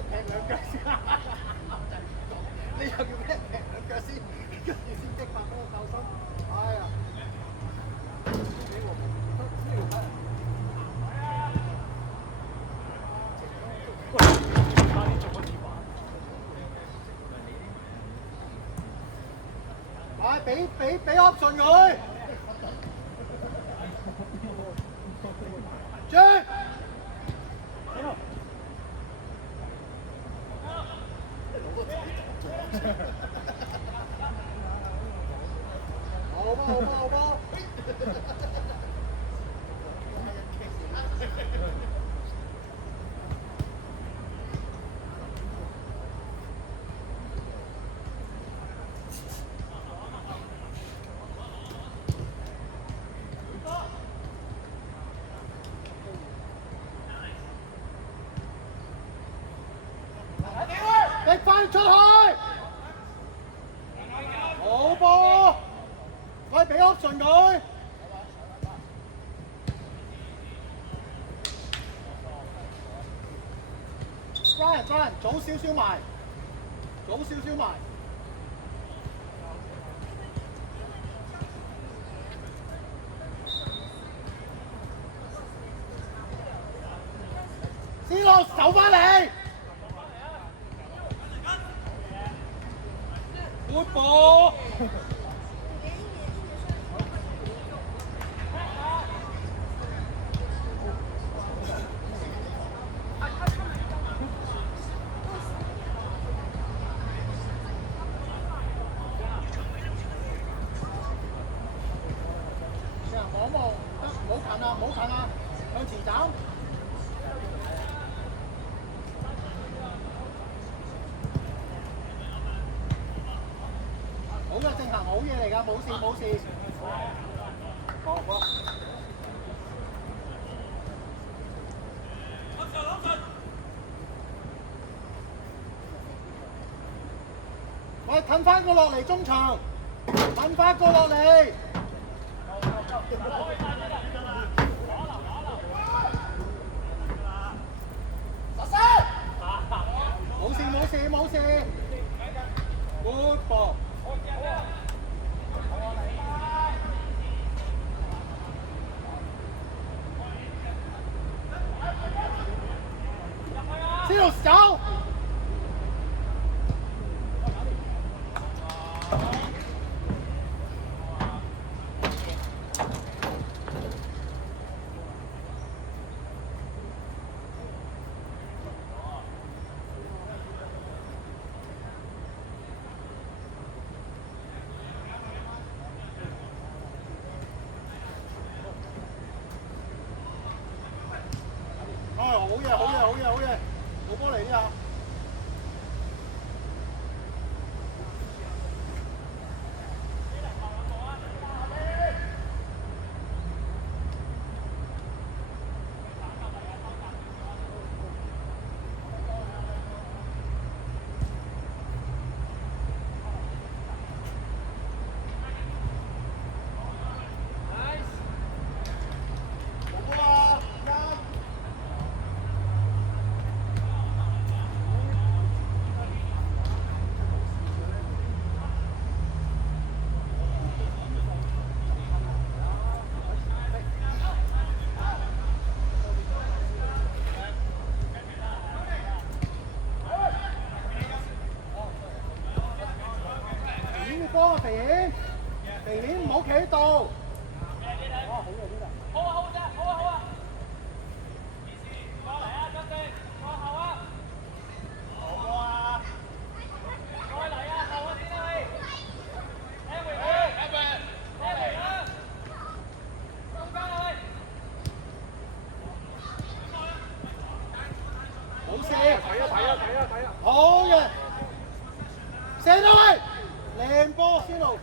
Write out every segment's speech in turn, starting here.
人踢兩腳先，你又要俾人踢兩腳先，跟住先激發嗰個鬥心。哎呀！唉，俾 option 佢，追！好波好波好波！逼翻出去！好波！喂，俾 option 佢。Brian，早少少埋，早少少埋。C 羅走翻嚟。Good ball！ 望望，得唔好近啊，唔好近啊，向前走。好嘅，正行好嘢嚟㗎，冇事冇事。好。喂，褪翻個落嚟中場，褪翻個落嚟。冇事 ，Good ball！ C 羅走！好嘢，冇波嚟呢下。波啊，肥鏈唔好企喺度。哇，好嘢呢度。好啊。過嚟啊，張正，過後啊。好波啊！再嚟啊，後啊，天氣。聽回聽嚟啦。中間去。冇事。睇啊。好嘅。射到去。靚波先路。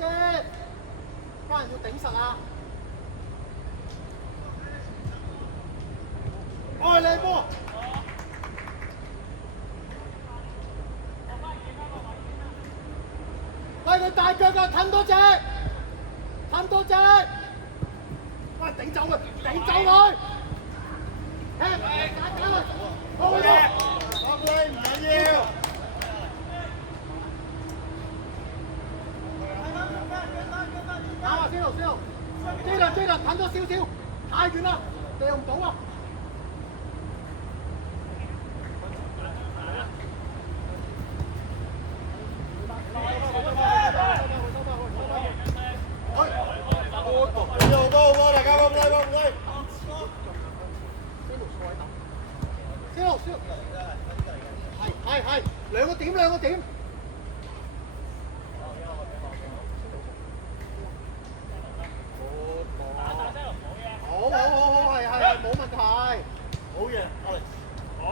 啲，家人要頂實啊！愛你波！喂，佢大腳㗎，褪多隻，褪多隻，喂，頂走佢，頂走佢，踢，好嘢，放佢唔緊要。打啊，先路，追啦，褪多少少，太遠啦，掉唔到啊！係兩個點。好，係冇問題。好嘢，好。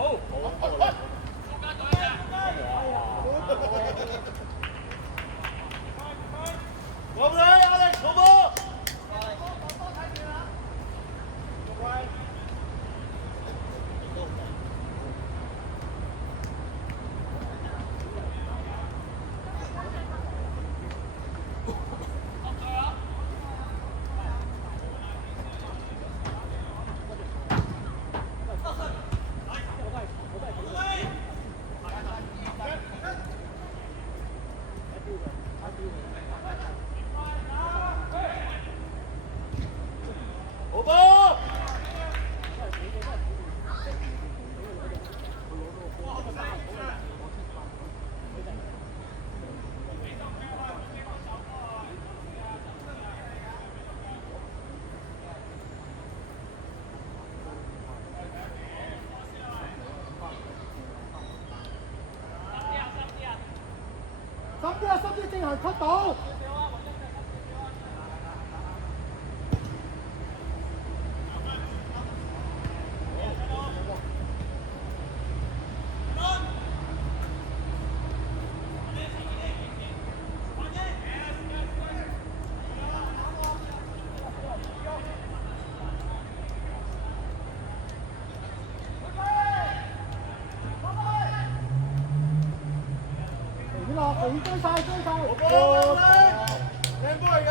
我們來，Alex，好冇？好波！心啲正行出到。追晒！好波！靚波嚟㗎！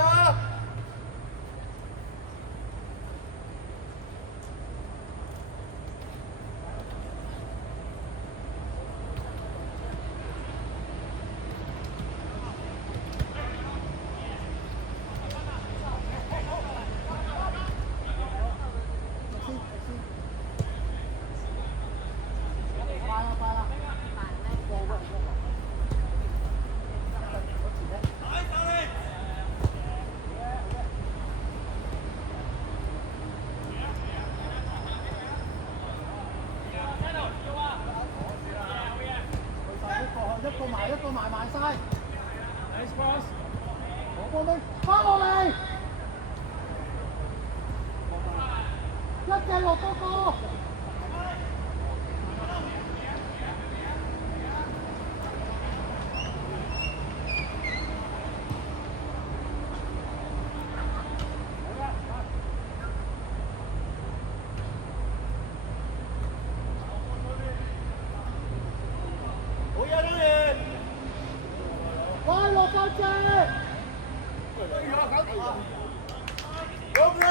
一個埋晒。Nice pass。好波兵，翻落嚟。一隻落多個。快落多隻！咁靚！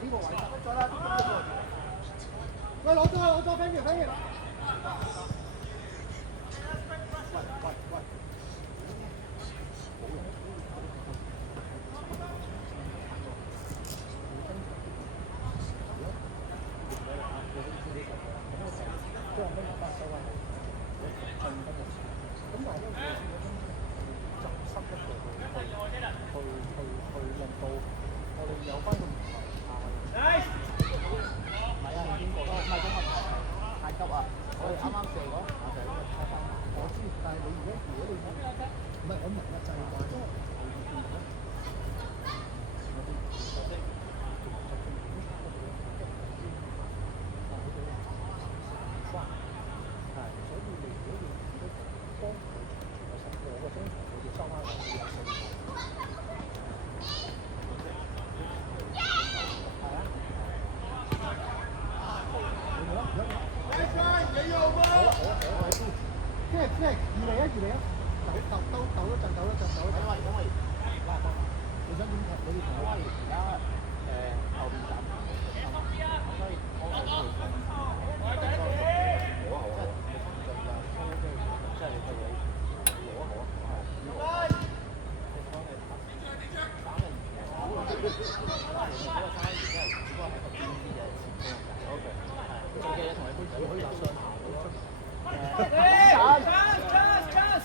呢個位得咗啦，喂，攞咗，thank you，thank you。喂。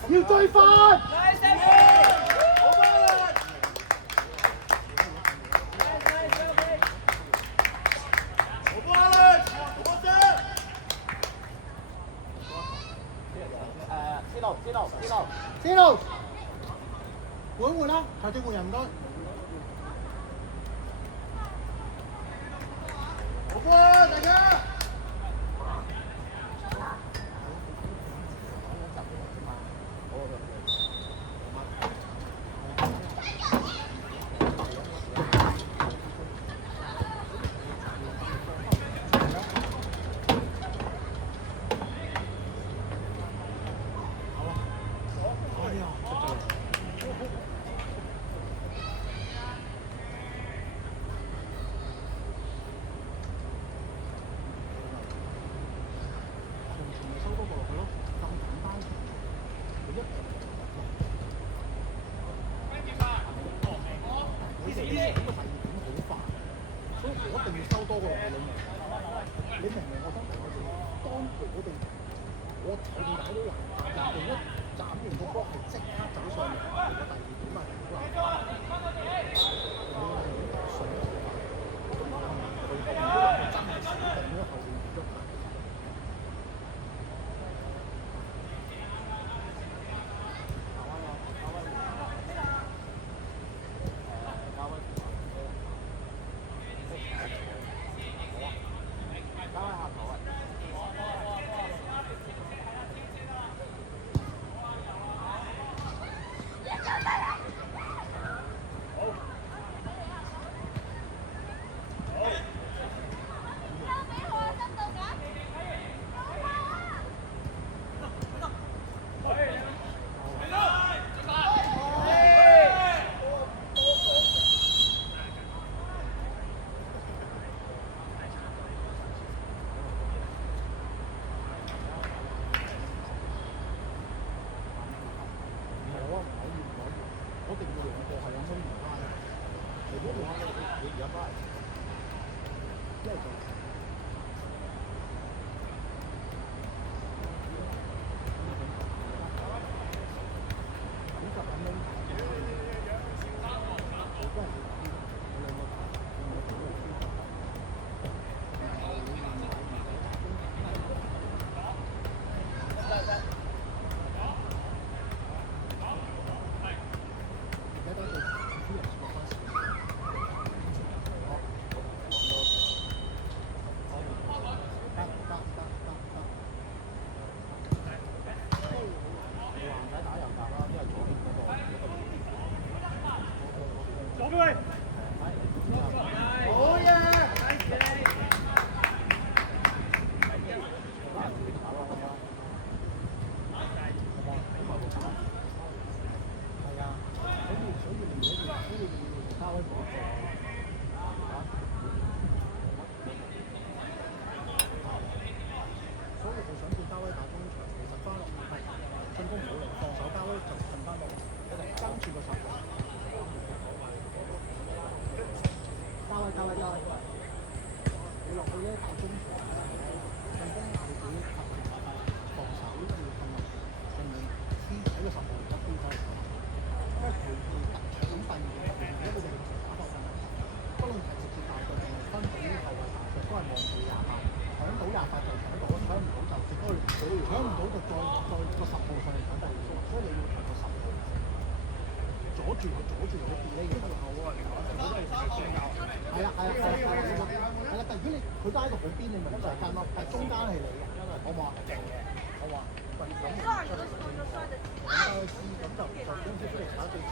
要追翻！知道，換啦，下次換人唔該。好波啊，大家！係啦，但如果佢都喺個好邊，你咪上間咯，但中間係你嘅，好唔好啊？勁嘅，好唔好啊？喂，咁咁就點知出嚟打對前，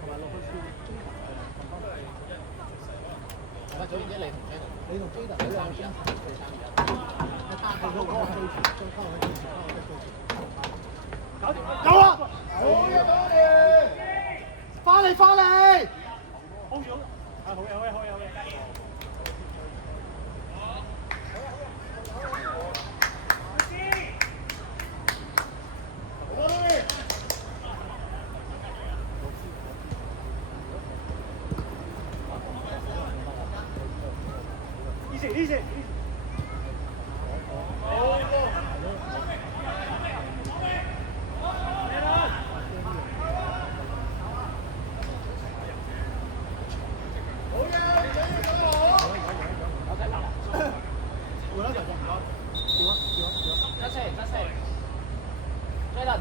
同埋落去跳中場係咪咁多？係啦，總言之，你同 Jaden，你兩個中場對3-2-1，你搭佢嗰個最前，將交喺最前，交喺最前。搞掂啦！有啦！好嘢，多謝！翻嚟！好咗，啊好嘢！easy。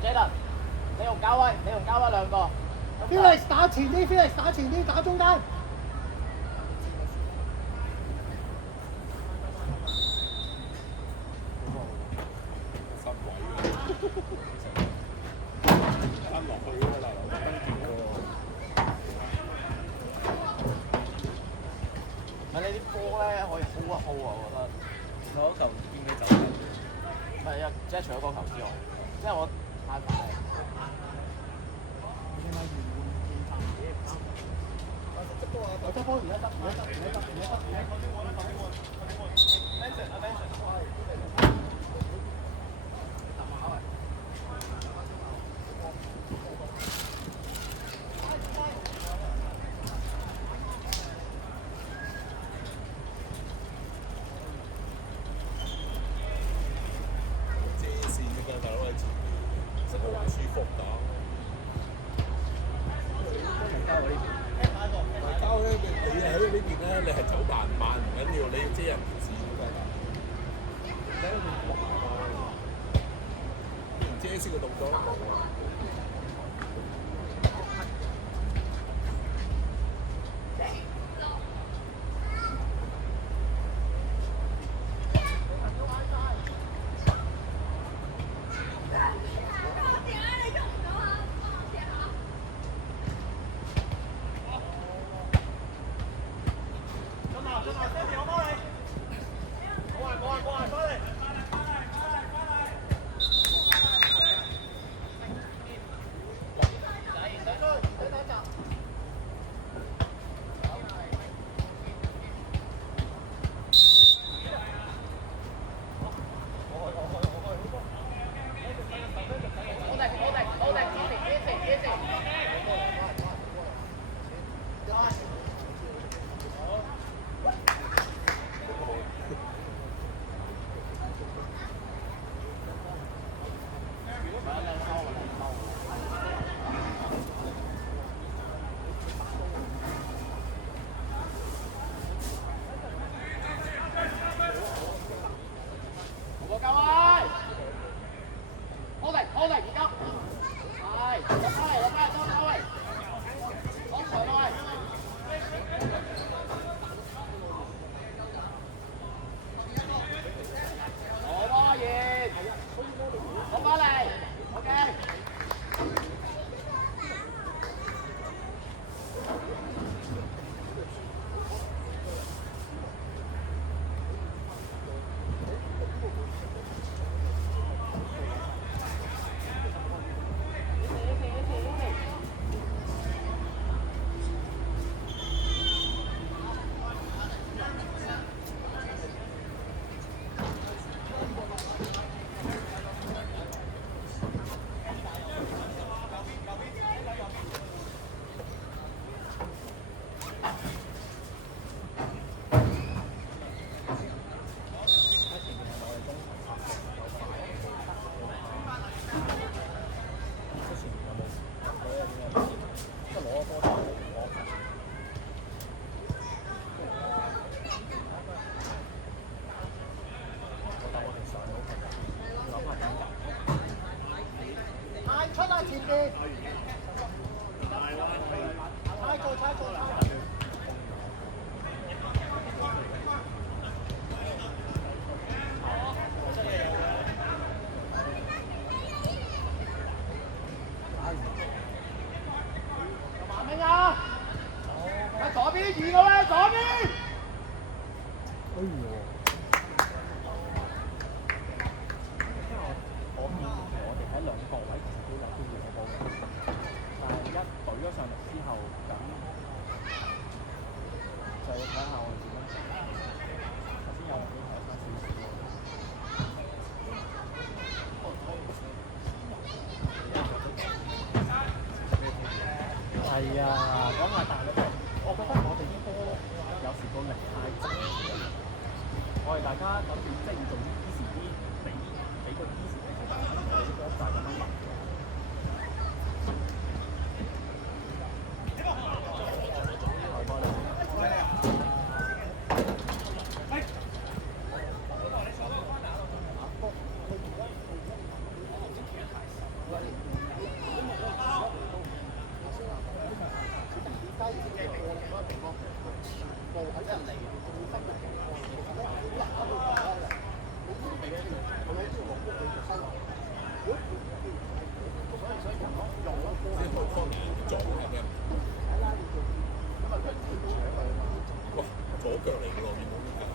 Jaden，你同交威兩個。Felix 打前啲，打中間。啱落去喎，大佬跟住喎。唔係你啲波咧可以 hold 一 hold 啊，我覺得。攞球見你走。唔係啊，即係除咗嗰球之外，即係我太快。我執波而家得。你係走慢唔緊要，你要遮人條線都得㗎。連遮先嘅動作都冇啊！左邊。哎呦！我見我哋喺兩個位其實都有機會攞波嘅，但係一懟咗上嚟之後，咁就要睇下我哋點樣做。頭先有人都睇翻少少。係啊，講下大力，我覺得我哋啲波有時個力太大，我哋大家諗住即係要做啲 easy 啲，俾個 easy 啲嘅，但係我哋啲波就係咁樣嚟。之後方面撞係咩？哇！左腳嚟嘅咯，見到呢球。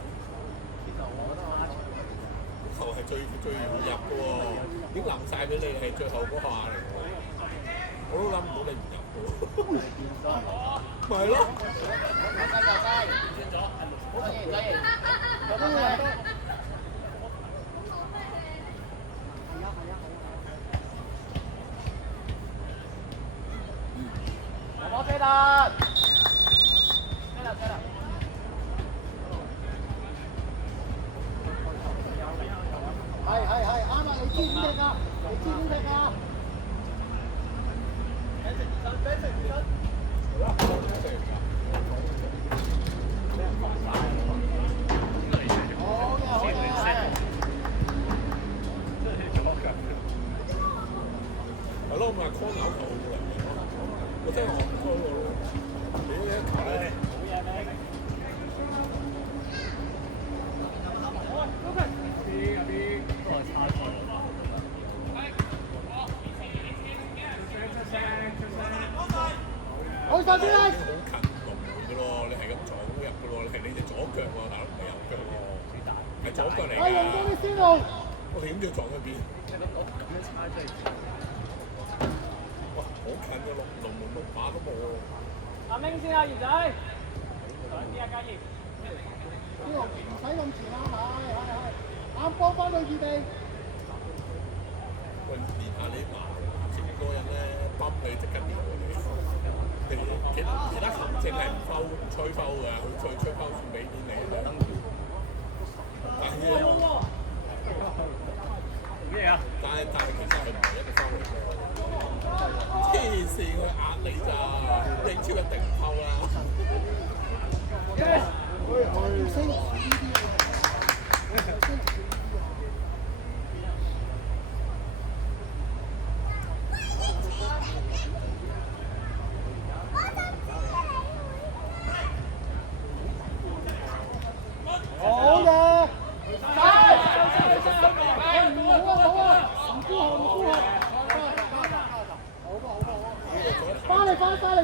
球係最要入嘅喎，已經淋晒俾你，係最後嗰下嚟喎。我都諗唔到你唔入嘅喎。咪係咯。我飛啦！飛啦！係，啱啊！你知點踢㗎？係咯，咪 call 扭球嚟嘅，我真係學唔到喎。你呢一球咧？好快啲啦！好近龍門嘅咯，你係咁撞入嘅咯，你係你隻左腳喎，大佬唔係右腳喎，係左腳嚟㗎。用多啲先路。我哋點知撞去邊？哇！好近嘅龍門6碼都冇喎。阿明先啊，葉仔。上啲啊，嘉怡。呢個唔使咁前啦，係。啱幫翻到二地。喂，練下你麻前嗰人咧，泵你即刻掉我哋。其他行政係唔收唔吹收㗎，佢吹收算俾面你嘅。但係咩啊？但係其實係唔係一個收嚟嘅。黐線，佢壓你咋？英超一定唔收啦。好嘅，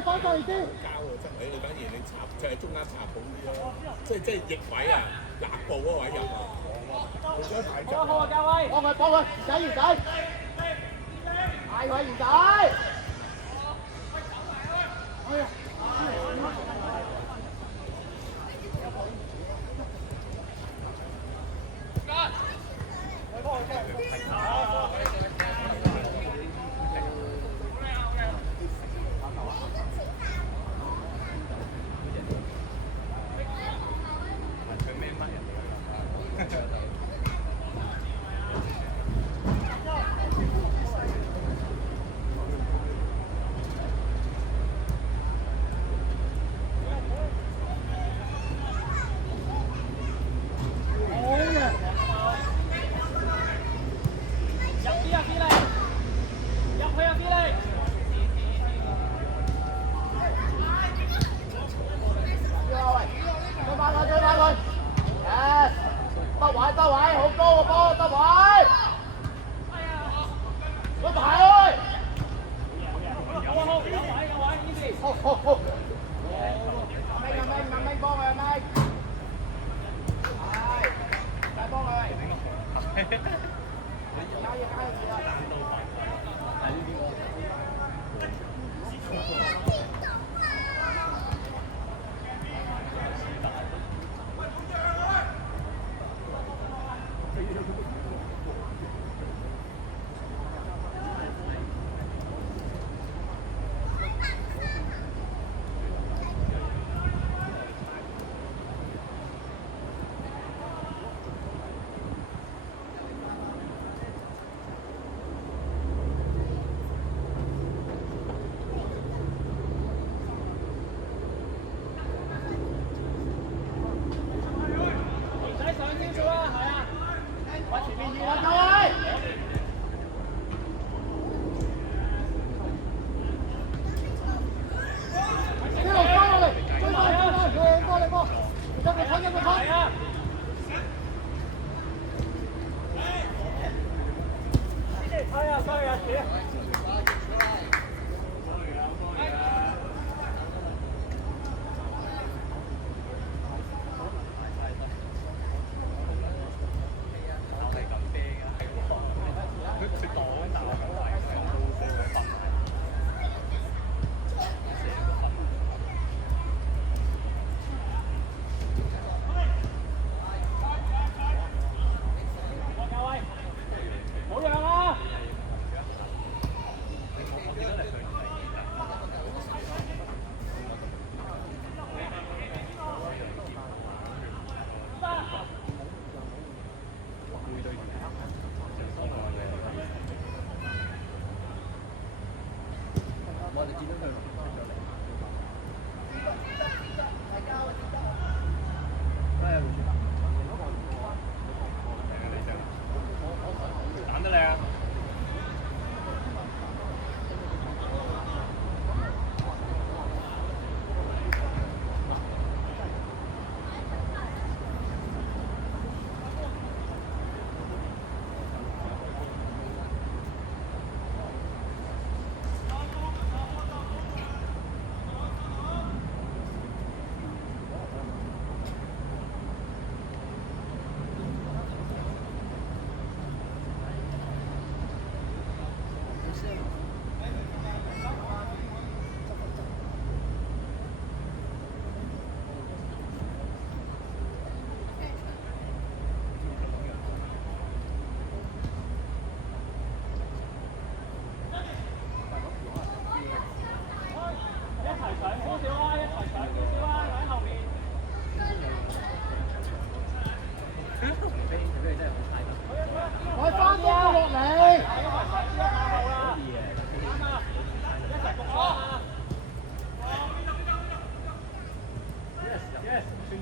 翻過嚟先。交喎，真係你反而你插就係中間插好啲咯，即係逆位啊，肋部嗰位入啊。好啊，教威。幫佢，兒仔，嗌佢兒仔。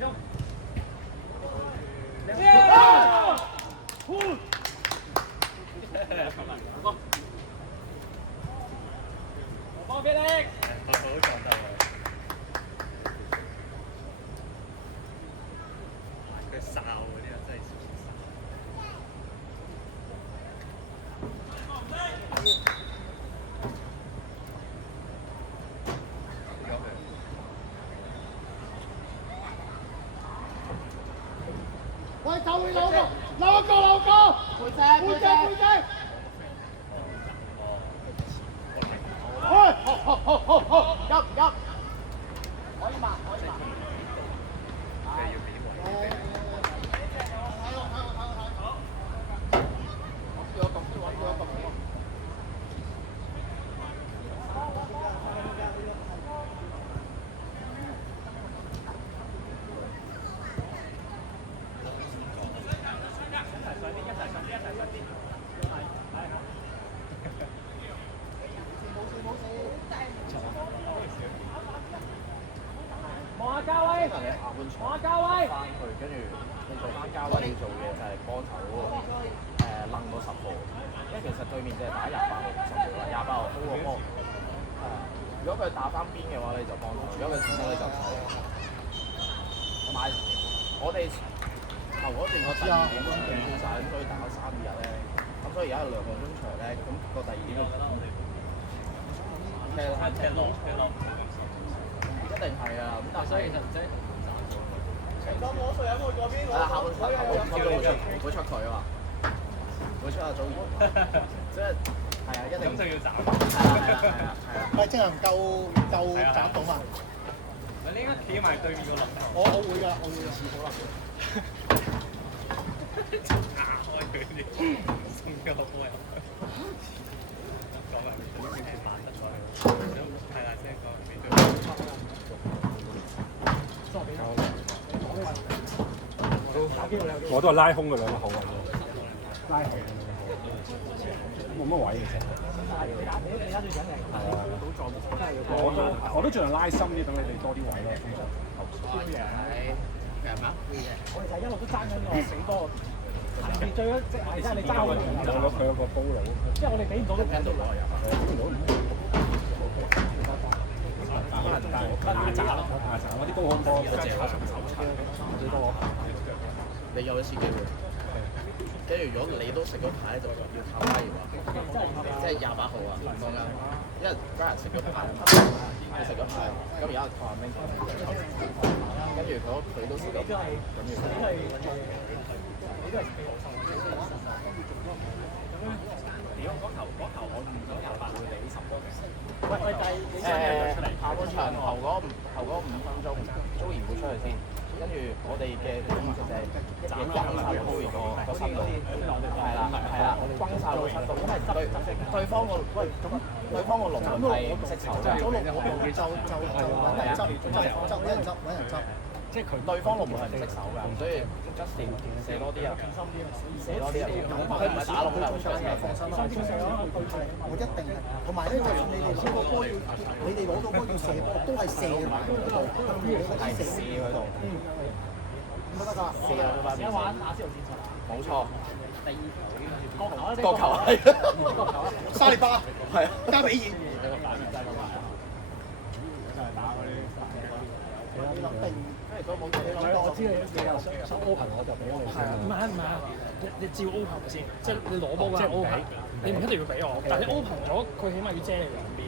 中。放俾你。好撞得喎。佢哨嗰啲啊，真係〜喂，就會扭個，背脊，好，入，可以嘛？即係要俾位。望下嘉威，你下半場望下嘉威。翻去，跟住你做翻嘉威要做嘅就係幫手掕到10號，因為其實對面就係打28號10號啦，28號 O 個波。如果佢打翻邊嘅話，你就幫手；如果佢前鋒你就唔使。同埋我哋頭嗰段個第二點斷晒，咁所以打3-2-1咧，咁所以而家有2個中場咧，咁個第二點就踢落。一定係啊，咁但係所以其實即係下半場頭嗰會出佢啊嘛，會出阿祖兒，即係係啊，一定咁就要斬。係啊，喂，即係夠斬到嘛？你應該企埋對面個龍頭。我會㗎，我會試好啦。壓開佢啲，送咗個波入去。講埋先至反得咗去。係啦，即係講面對。我都係拉空嘅兩個後衞，拉後冇乜位嘅啫。我都盡量拉深啲，等你哋多啲位咯。我哋就一路都爭緊個死波，你最咗即係真係你爭好遠佢有個煲佬，即係我哋俾唔到都俾唔到。壓榨咯，我啲高空波嗰隻最多。你有一次機會，跟住如果你都食咗牌就要靠拉嘅話，即係28號啊，講緊，因為家人食咗牌，你食咗牌，咁而家靠阿明，跟住佢都食咗牌，咁要。屌嗰球我預咗28會理10波。喂，但係你下半場頭嗰5分鐘，租然會出去先，跟住我哋嘅戰術就係一嘢轟晒到租然個深度，係啦，轟晒到深度，咁係對方個龍門係唔識守嘅，就揾人執。即係佢對方龍門係唔識守㗎，所以 Justin 射多啲啊，射多啲啊，佢唔係打龍門出嘅，放心啦，我一定係。同埋咧，就算你哋攞個波要，你哋攞到波要射波，都係射埋嗰度，係射嗰度。咁得㗎，射啊！佢塊面。冇錯。角球係。沙利巴係加比爾。我知你又想 open 我就俾你先。唔係，你照 open 先，即係你攞波㗎 open，你唔一定要俾我，但係你 open 咗，佢起碼要遮你兩邊，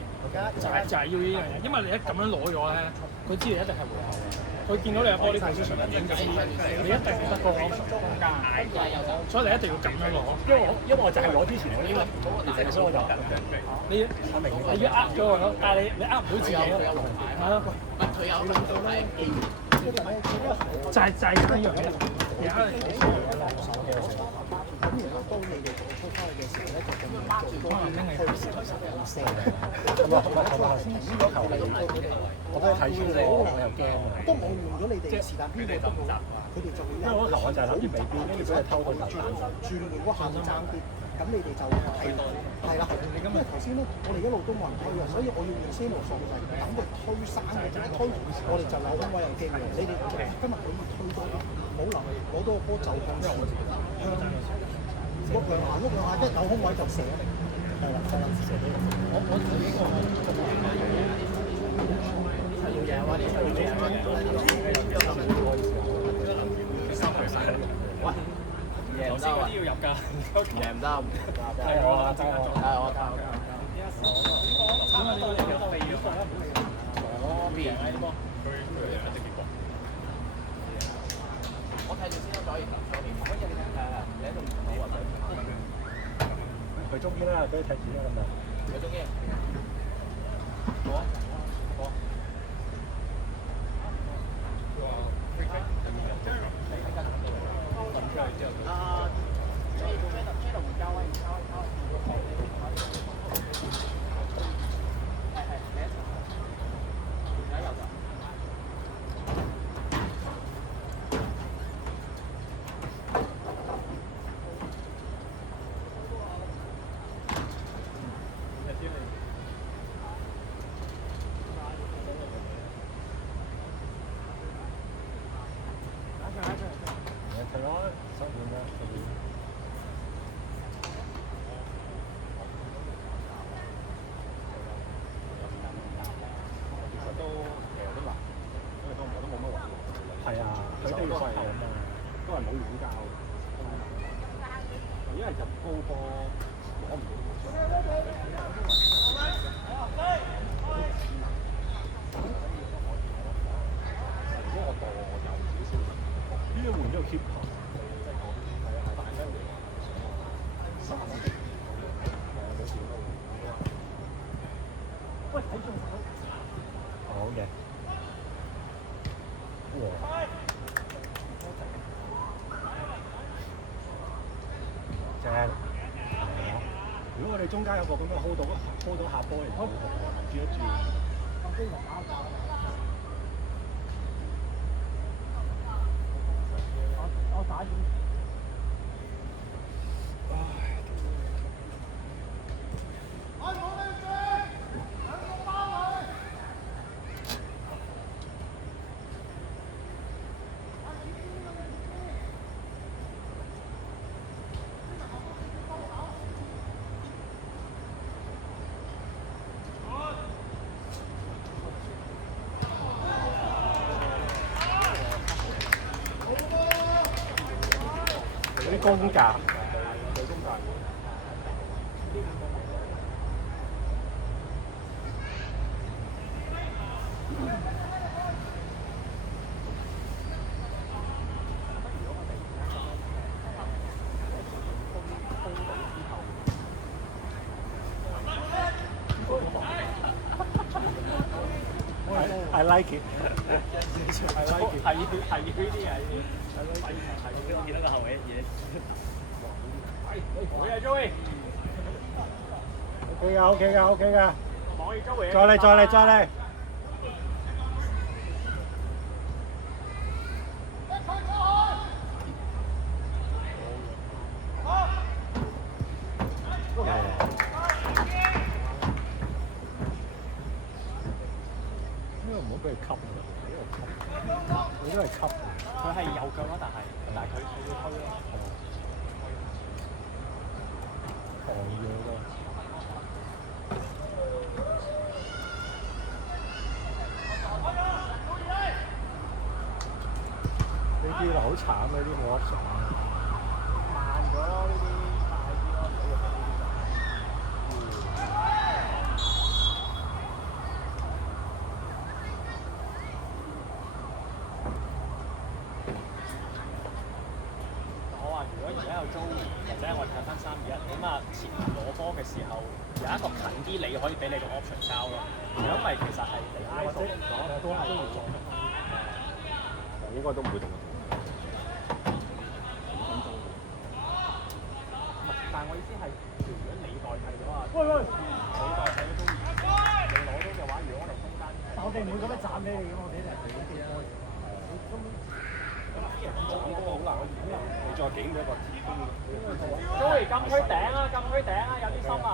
就係要呢樣嘢，因為你一咁樣攞咗咧，佢知你一定係回後嘅，佢見到你有波啲 position 已經知你一定得個中間，所以你一定要咁樣攞，因為我就係攞之前嗰啲，所以我就你要呃咗佢咯，但係你呃唔到自己咯，係咯。佢有兩個係機會。就係呢樣嘢，而家你手嘅，咁如果當你哋出翻去嘅時候咧，就咁樣做，可能拎係時好射嘅。呢個球我都睇穿咗，我又驚。都冇用咗你哋是但邊個都冇，佢哋就會因為嗰球我就係諗住尾邊，跟住俾佢偷到轉換嗰下就爭啲。咁你哋就係啦，因為頭先咧，我哋一路都冇人推嘅，所以我要用先路數就係等佢推山嘅，推我哋就有空位有機會。你哋今日可以推多啲，唔好留攞到個波就向上喐兩下，一有空位就射。係啦，射到。我自己個要贏喎，呢場要贏喎。喂，贏唔得啊！要入㗎，贏唔得，係我交，係我交。差唔多你嘅肥咗佢啦，嗰邊呢波佢有乜結果？我睇住先啦，左邊你喺度唔好或者佢中堅啦，俾佢踢住啦咁就。佢中間。好啊，好啊。啊，這個唔交位，交。係啊，佢都要費嘅嘛，都係冇亂交。因為入高波攞唔到。如果我度我有少少，呢個換咗個 keeper， 係啊，大聲嚟，3個冇事都。喂，睇中好嘅。正，如果我哋中間有個咁樣 hold 到下波嚟，轉一轉。我打完。啲公格，I like it. I like it. 係呢啲係見到個後尾嘢。好嘢 ，Joey。OK 㗎。可以 Joey。再嚟。唔好俾佢吸，你都係吸。佢係有腳咯，但係佢會推咯。狂嘢咯。呢啲好慘啊！呢啲冇 option。慢咗咯，呢啲快啲咯。如果而家有租或者我哋睇翻3-2-1，咁啊前面攞波嘅時候有一個近啲，你可以俾你個 option 交咯。如果唔係，其實係你挨咗都要做。應該都唔會同佢做。但係我意思係，如果你代替咗啊，喂，你代替咗中意，你攞到嘅話，如果我哋中間，但我哋唔會咁樣斬俾你嘅，我哋一定係俾啲波。咁啲人斬波好難，你再警咗一個。Joey 禁區頂啊，禁區頂啊，有啲心啊！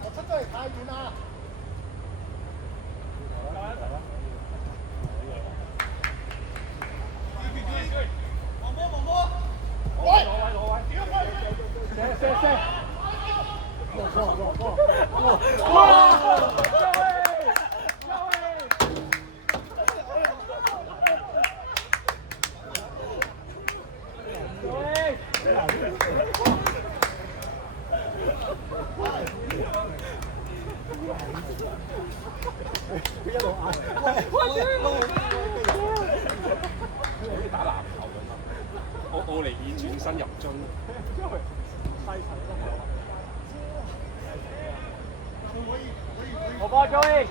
我出咗嚟太遠啦！打籃球咁啊！奧尼爾轉身入樽。好波 Joey！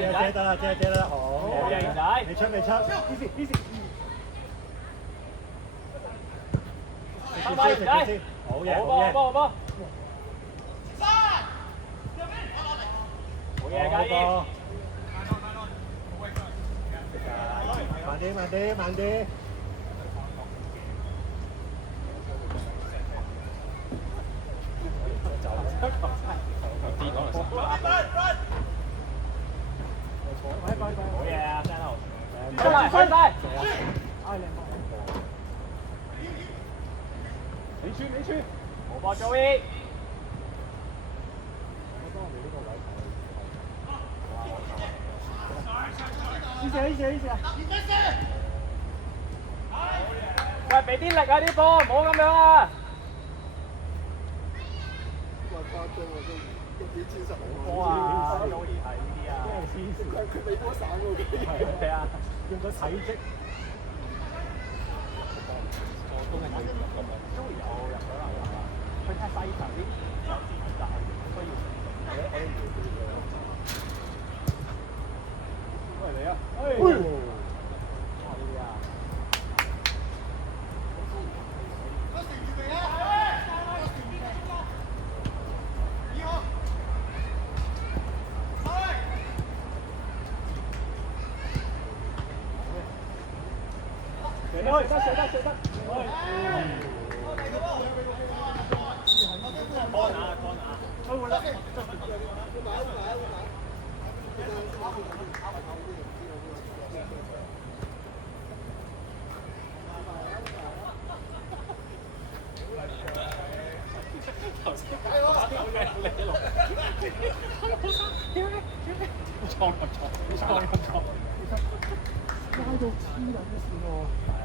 借得啦，借啦，好。好嘢，賢仔。未出未出。收翻賢仔。好嘢，好波，好波，好波。好嘢，嘉燕。慢啲，慢啲，慢啲。好嘢啊 ，Sano！ 出嚟，開晒！你穿！好波 ，Joey！ 喂，俾啲力啊啲波，唔好咁樣啊！波啊，Joey 係呢啲啊。佢俾波散喎，係啊，用咗體積。Joey 有入咗籃啦，佢踢細球啲有自責，需要喂你啊！哇呢啲啊！射得！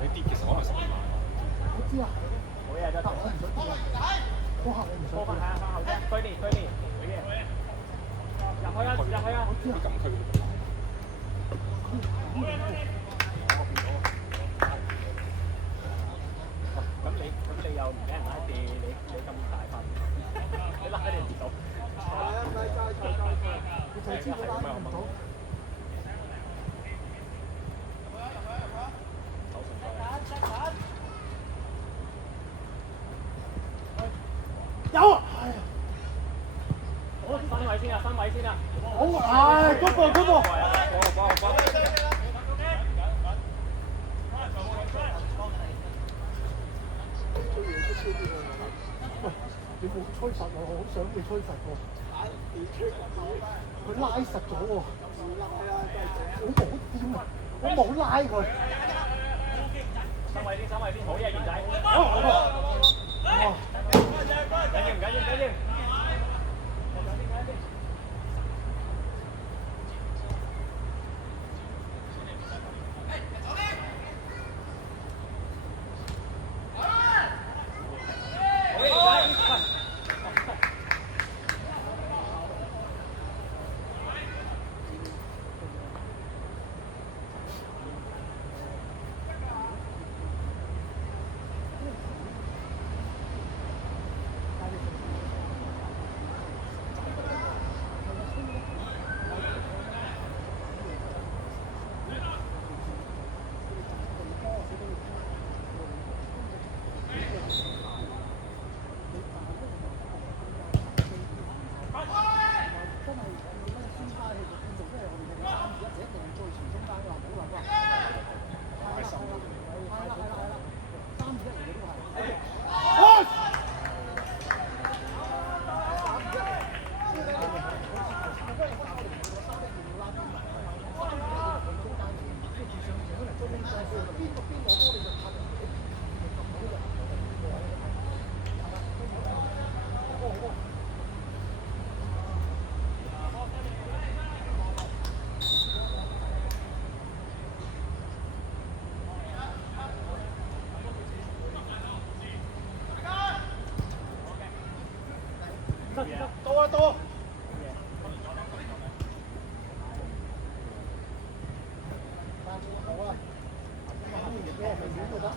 你跌其實可能12萬。我知啊，好嘢，得。但我唔想跌啊。嗰下我唔想跌。翻後啫，推練，好嘢。入去啊！啲禁區嗰度。咁你又唔俾人拉地，你咁大份，你拉你唔到。你就知佢拉唔到。有啊！好，身位先啊！好，唉，good ball。喂，你冇吹實我，我好想你吹實喎。佢拉實咗喎。我冇拉佢。身位先，好嘢，賢仔。哦。緊要唔緊要，唔緊要。到啊到！好啊，咩明顯都得。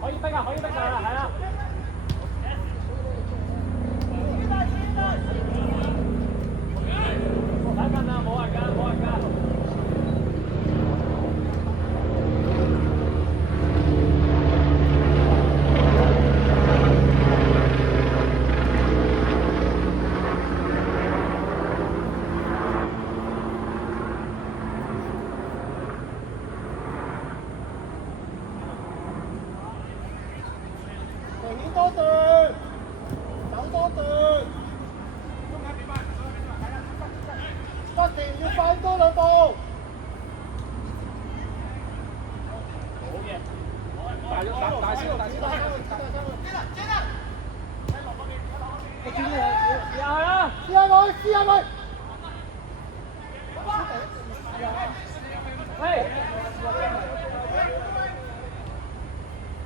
可以逼啊，可以逼上啦，係啦。睇緊啊，冇人㗎，冇人㗎。明顯多隊，走多隊。不停要快多兩步。大少少。我轉你啊！試下啦，試下佢，試下佢。喂，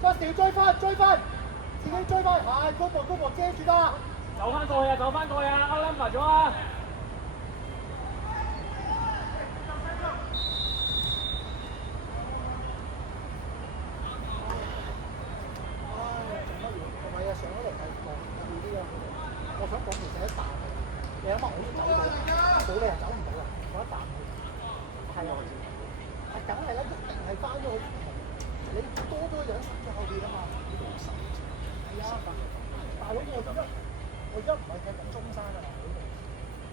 再調追翻，追翻，自己追翻，係高步遮住得啦。走翻過去啊，走翻過去啊 ，out number 咗啊！唔係啊，上嗰度係望啲啊。我想講其實一啖，你諗下我都走到，冇理由走唔到啊！我一啖去，係啊，係梗係啦，一定係翻咗去。你多咗人塞咗後邊啊嘛。係啊，大佬我而家唔係踢緊中山啊，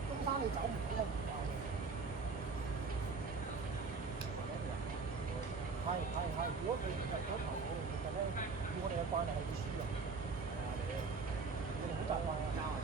中山你走唔到就唔夠。係，如果佢入咗球，其實咧，以我哋嘅慣例係會輸嘅。我哋好習慣啊。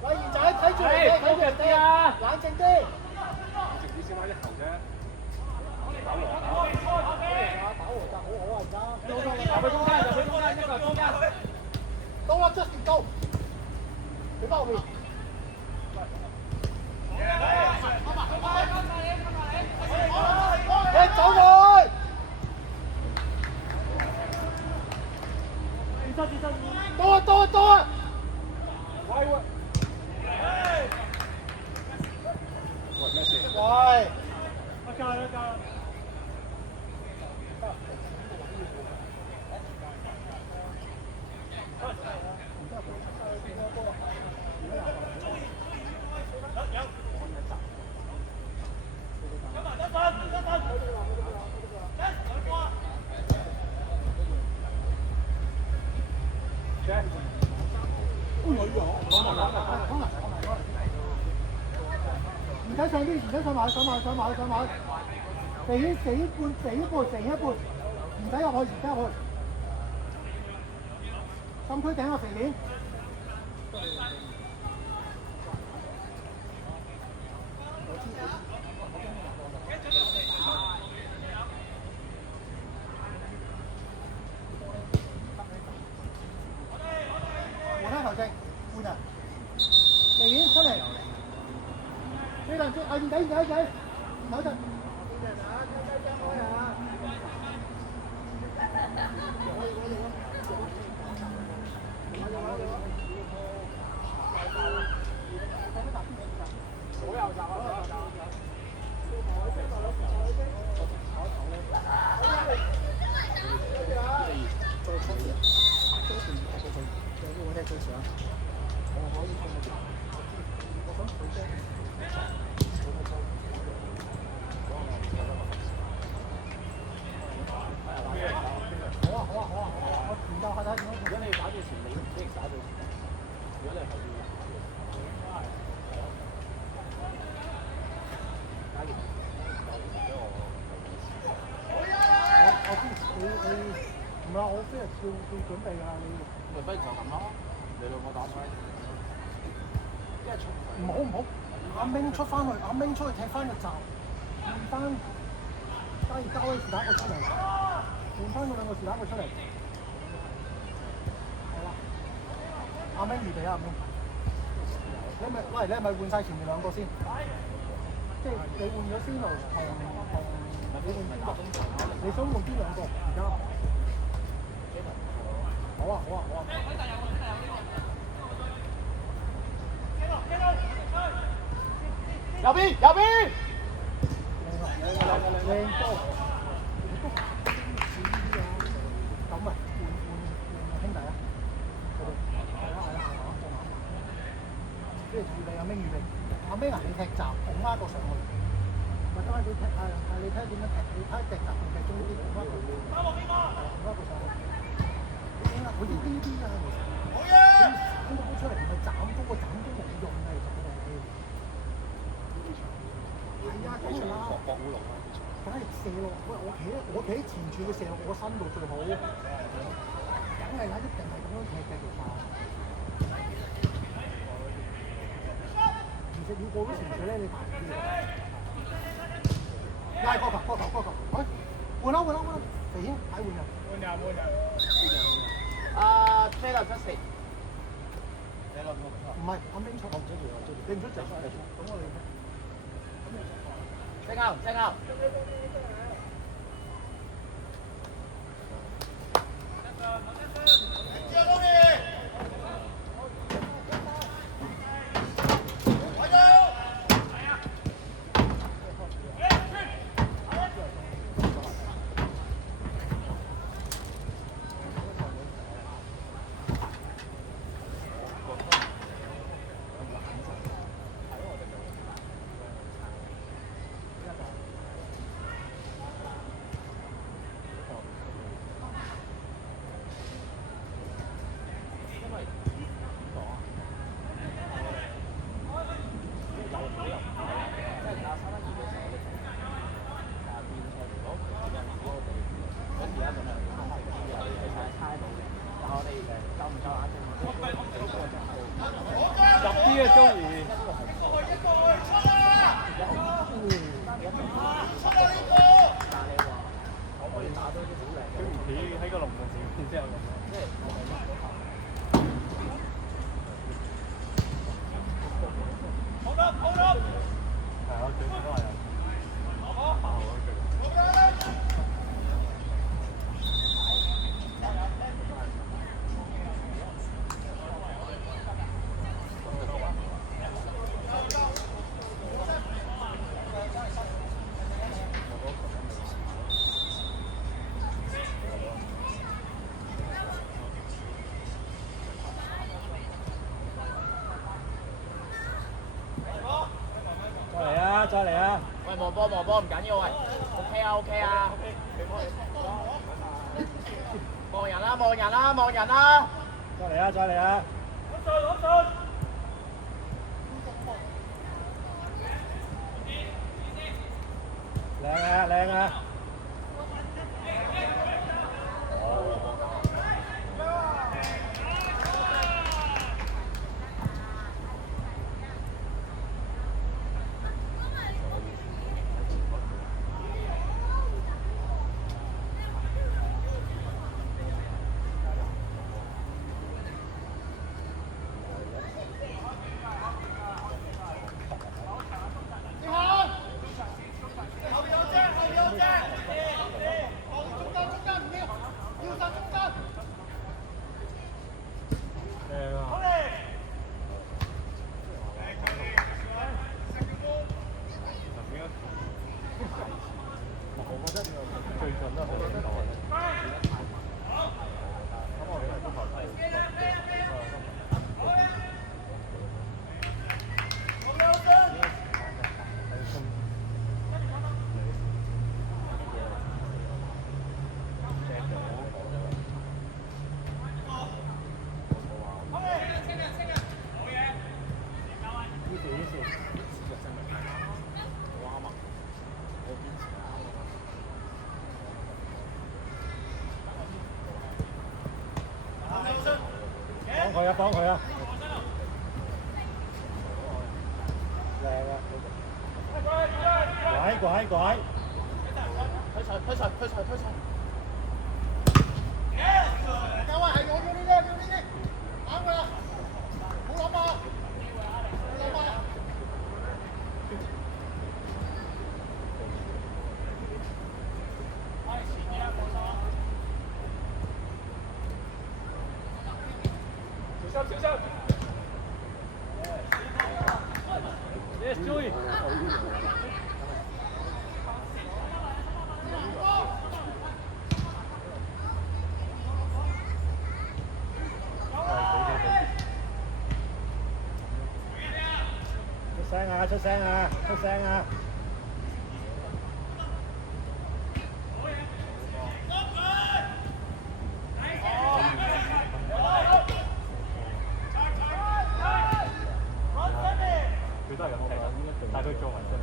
喂，賢仔睇住人哋，睇住人哋啊！冷靜啲。直啲先啦，一球啫。打和打和就好好啊，而家。入去中間，一個中間。到啦 ，Justin 到。你翻後面。你走佢！到啊！喂！唔使上啲，唔使上埋，上埋，肥一半，唔使入去，而家入去。禁區頂啊，肥面。換啦頭席，換啊！肥面出嚟。呢兩隻唔使，唞陣。唔係，我飛日要準備㗎，你咪不如就咁咯，你兩個打賽，唔好，阿明出翻去，阿明出去踢翻個閘，換翻加爾交嘅士打個出嚟，換翻嗰兩個士打個出嚟，係啦，阿明預備啊，阿明，你係咪換晒前面兩個先？即係你換咗先奴同你換邊個？你想換邊兩個？而家？好啊！右邊，靚波，咁啊，換兄弟啊，係啦，跟住預備阿明預備，阿明啊，你踢閘拱翻個上去，咪得你踢你睇點樣踢，你睇踢閘定踢中啲，拱翻個上去。我哋呢啲啊，好嘢！咁個波出嚟唔係斬高個斬都冇用嘅，其實係啊，咁㗎啦，梗係射落，喂，我企喺前柱嘅射落我身度最好，梗係啦，一定係咁樣踢嘅，其實要過到前柱咧，你排啲嘅，拉過球，換啦，肥英，睇換人。Taylor Justin，唔係，阿明出，你唔出就咁我哋。正啱。入啲嘅中意。佢唔企喺個龍門前，之後好啦，係啊，最都係爆啊！再嚟啊！喂，望波唔緊要喂，OK 啊 OK 啊，望人啦望人啦望人啦，再嚟啊！再嚟啊！靚啊靚啊！幫佢啊！靚啊！拐！推上！各位係我要呢啲，啱㗎啦，冇諗啊！小心！Yes, Joey。出聲啊！佢都係咁踢，但係佢做埋真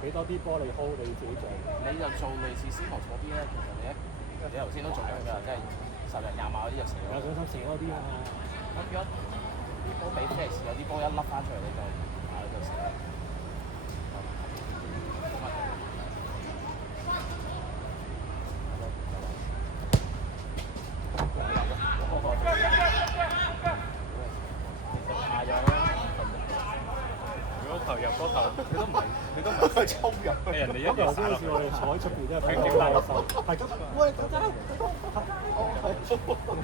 俾多啲波你 hold 你自己做，你就做類似斯莫嗰啲咧，其實你頭先都做緊㗎，即係10人20碼嗰啲就射咯。有信心射多啲啊嘛！咁如果啲波俾 Felix 有啲波一甩翻出嚟，你就射。衝入去，人哋一樣先好似我哋坐喺出邊，真係平靜拉手，係咁。喂，佢真係，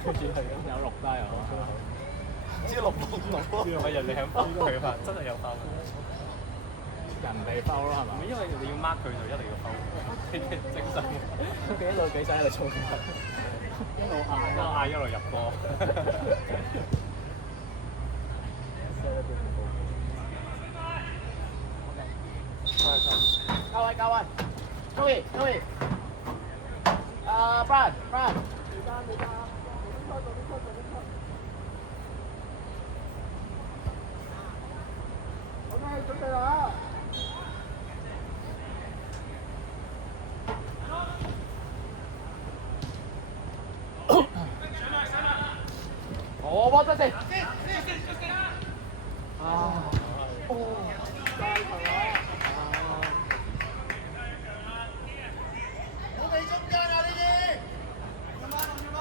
跟住係咁有落低啊！唔知落唔落？係人哋係咁包佢嘛，真係有包。人哋包咯係嘛？因為你要 mark 佢就一定要包，正常。一路幾仔喺度衝，一路嗌一路入波。教位 ，Joey， Brian， OK， 準備啦！上啦！我波得先。啊！哦，加油啊！我哋中間啊呢啲，慢慢慢慢。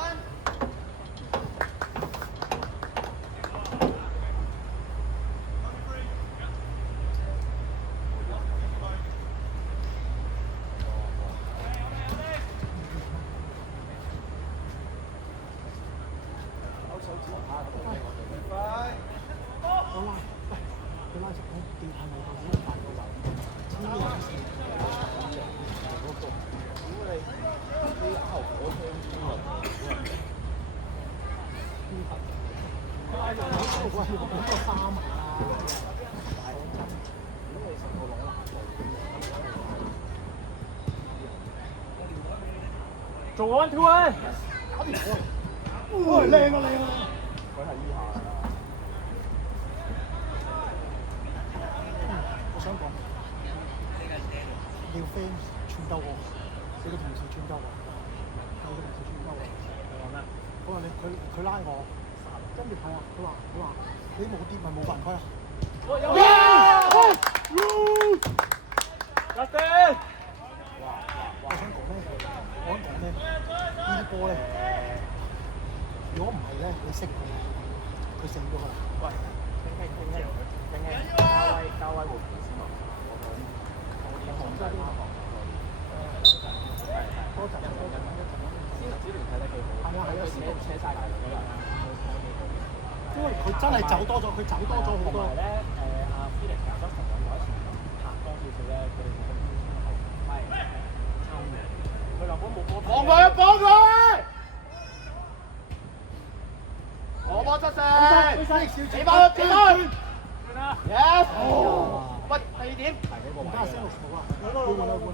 做個 one two 啊！哇，靚啊靚啊！佢係呢下。我想講，你要 friend 串鳩我，你個同事串鳩我，你個同事串鳩我。你話咩？佢話佢拉我，跟住係啊，佢話你冇跌咪冇犯規啊！我想講咧，呢啲波咧，如果唔係咧，你識佢死咗㗎啦。喂，交威會先落。我控制翻房。多陣。小聯睇得幾好。係啊，車晒大嗰人。因為佢真係走多咗，佢走多咗好多。同埋咧，阿 Felix 同 Justin 兩個一齊拍多少少咧，佢哋個標籤係參與。佢留波冇波。幫佢！我波出射，起翻起翻 ，yes， 喂，第二點，而家升六號啦，換，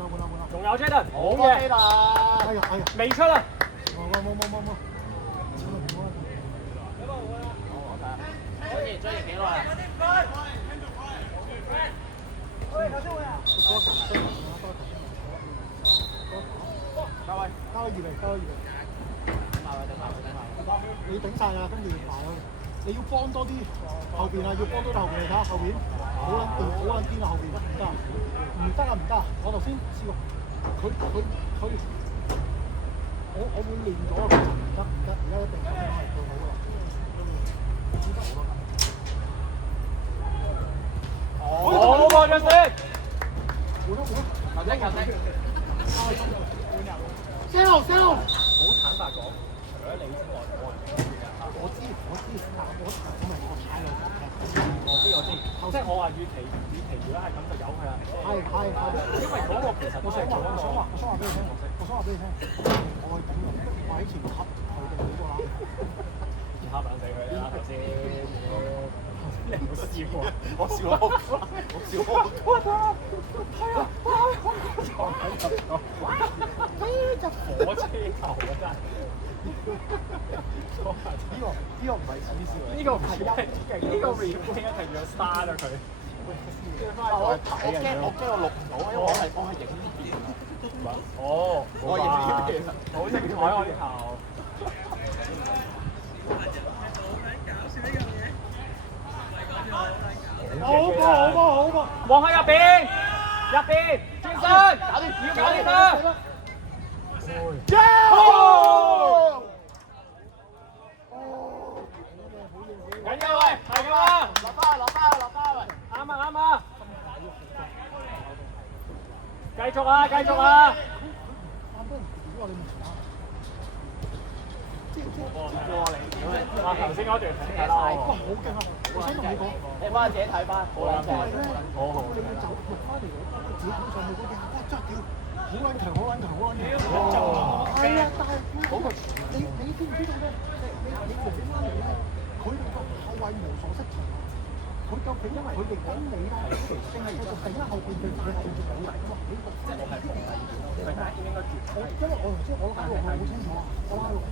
仲有 Jaden，好嘅，哎呀，未出啊！冇，追完幾耐啊？交二嚟，你頂晒啦，跟住埋去，你要幫多啲後邊啊，要幫多啲後邊，你睇下後邊好撚癲啊，後邊唔得，我頭先試過，佢，我會亂咗，唔得，而家一定係最好啦，知得我咯。好波，Justin，sell，好坦白講，除咗你之外，我知，但我太耐冇踢。我知，即係我話與其如果係咁就由佢啦。係，因為嗰個其實我想話俾你聽，我係咁嘅，我喺前面恰佢哋好過啦。嚇撚死佢啦頭先，你唔好笑啊！我笑火車頭啊真係，呢個唔係恥笑，呢個唔係呢個 replay 一定要刪咗佢。我驚我錄唔到，因為我係影呢邊啊。哦，我影呢邊，好精彩開頭。好波！望下入邊，轉身，搞掂啦！緊要喂，係咁啊！落翻喂！啱啊！繼續啊！頭先嗰段睇啦，好勁啊！我想同你講，你幫我自己睇翻，好靚正。你要走落翻嚟，我自己上去嗰邊，哇！真係屌，好撚強！係啊，但係你知唔知道咩？你回翻嚟咧，佢哋個後衞無所適從。佢究竟因為佢哋揾你咧，定係佢突然間後邊對佢係要補嚟㗎嘛？你個即係我係第二點，因為我頭先我睇落去好清楚啊，我拉落嚟，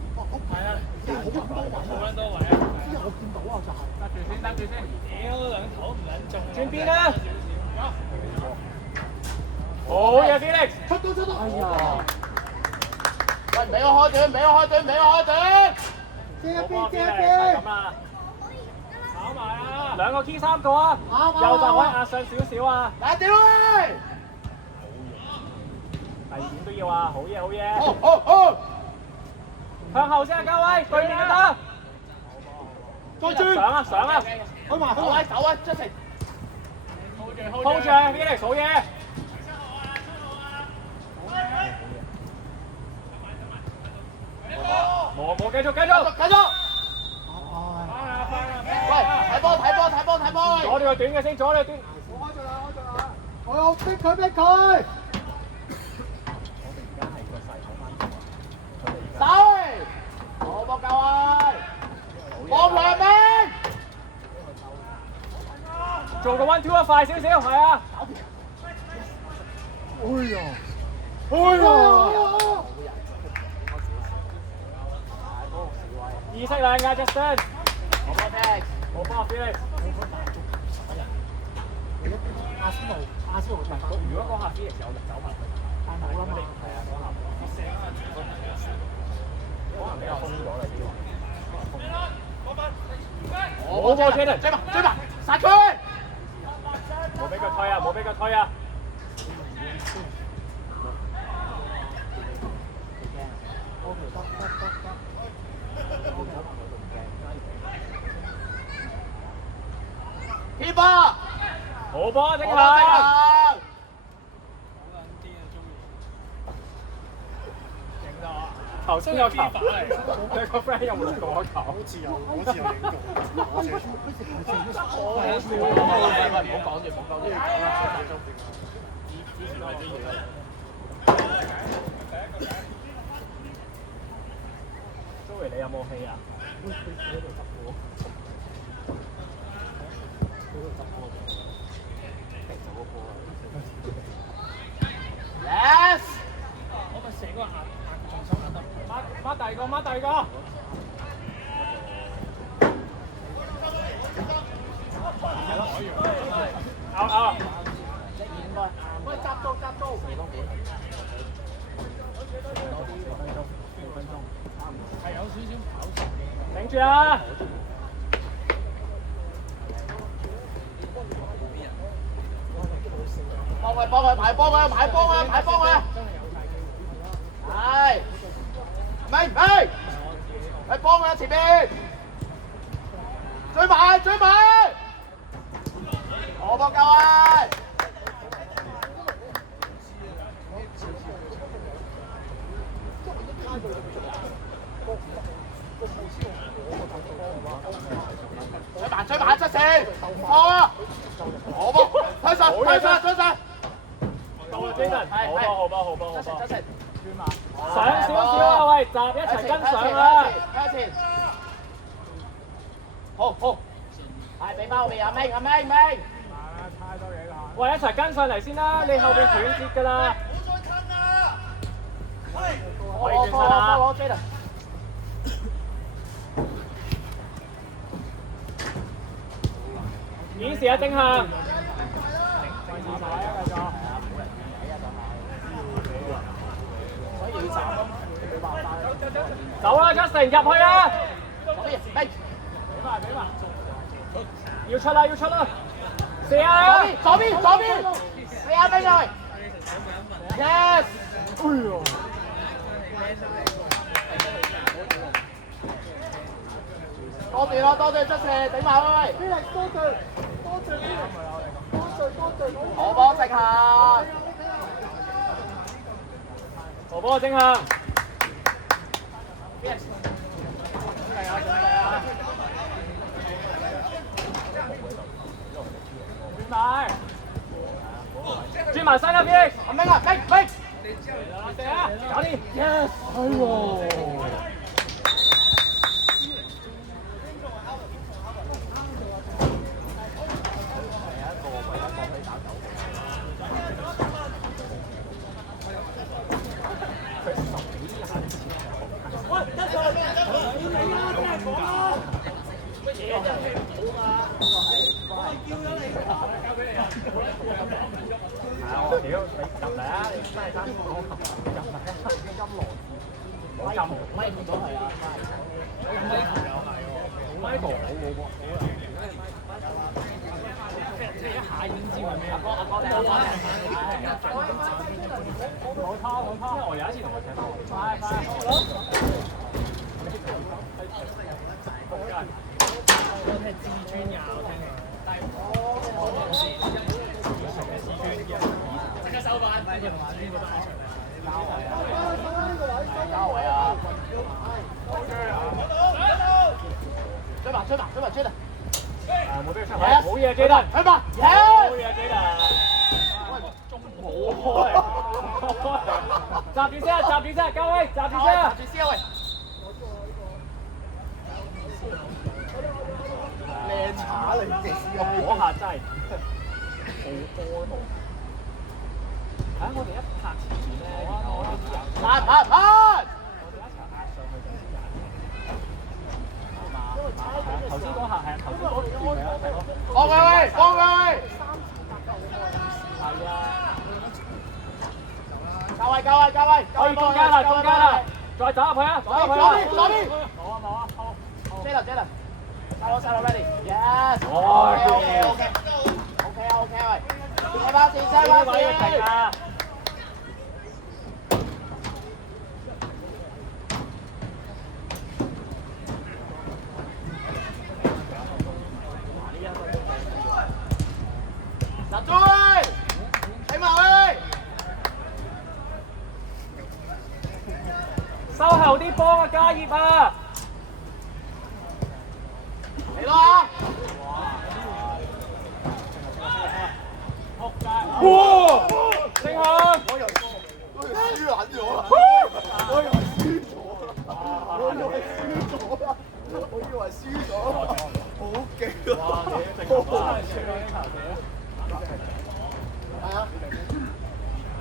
係啊，你好撚多位啊！之後我見到啊，就係得住先，屌兩頭唔撚中，轉邊啦！好嘢 Felix，出到！哎呀！喂，俾我開短！借一邊！咁啦。兩個 key 3個啊，右閘可以壓上少少啊。打掉啦！第二點都要啊，好嘢好嘢。好，向後先啊，嘉威，對面都得。再轉，上啊上啊，去埋，走啊，出成。hold 住 Felix 好嘢。冇繼續。喂，睇波！阻住個短嘅先，阻住個短。我要逼佢！走！我冇夠啊！望兩邊！做個 1-2 啊，快少少，係啊。意識兩㗎 Justin。好幫 Felix。如果嗰下 Felix 有力走埋，但係冇啦嘛。係啊，嗰下。可能比較鬆咗啦，呢個。好波 Jaden，追埋，殺佢！冇俾佢推啊！貼波！好波，正行！頭先有球，你個 friend 有冇錄過球？好似有影過，我寫出。唔好講住，Joey 你有冇氣啊？Yes！ 我咪成個壓重手壓得。孖第二個。out。喂，執到。係有少少跑速嘅。頂住啊！幫佢排波啊！係，明，去幫佢前邊，追埋，我冇夠啊！追埋出線，放啊！我冇，推上。到啦 Jaden，好波。出線。上少少啊，喂，集一齊跟上啦！向前，好，係俾翻後邊阿明，喂，一齊跟上嚟先啦，你後邊斷節㗎啦！可以轉身啦！我 Jaden，顯示啊，正向。走啦 ，Justin 入去啊！要出啦！射啊！左邊，射下俾佢 ，yes， 多謝出射，頂埋喂，多謝，我幫直行，我幫我正向。轉埋身啦 Felix， 阿明啊，明，射啊，搞掂 ，yes， 係喎。屌，你入嚟啊！你真係爭我入嚟啊！已經陰羅字，我撳咪見到係啊，咪又係喎，Michael 好喎。即係一下已經知佢咩。阿哥你阿哥冇拖冇拖，因為我有一次同佢踢波。快快。我踢至尊㗎，我聽你。即刻收板，跟住同埋呢個打場。交位啊！追啦！冇俾佢出嚟，好嘢基德，去吧，好嘢基德。冇開，閘住先，交威，閘住先。住先啊喂！靚茶嚟嘅，嗰下真係好多咯。我哋一拍前面咧，我哋啲人我哋一齊壓上去就先頭先嗰下係頭先嗰段係咯。放佢！係啊。交位！可以中間啦，再走入去啊！左邊！冇啊，好。接啦，Salo ready，yes， OK，喂，射翻呢位要停啊！集中佢，睇埋佢，收後啲波啊，家業啊！嚟咯啊！哇！正向！我又輸撚咗啦！我以為輸咗，好勁啊！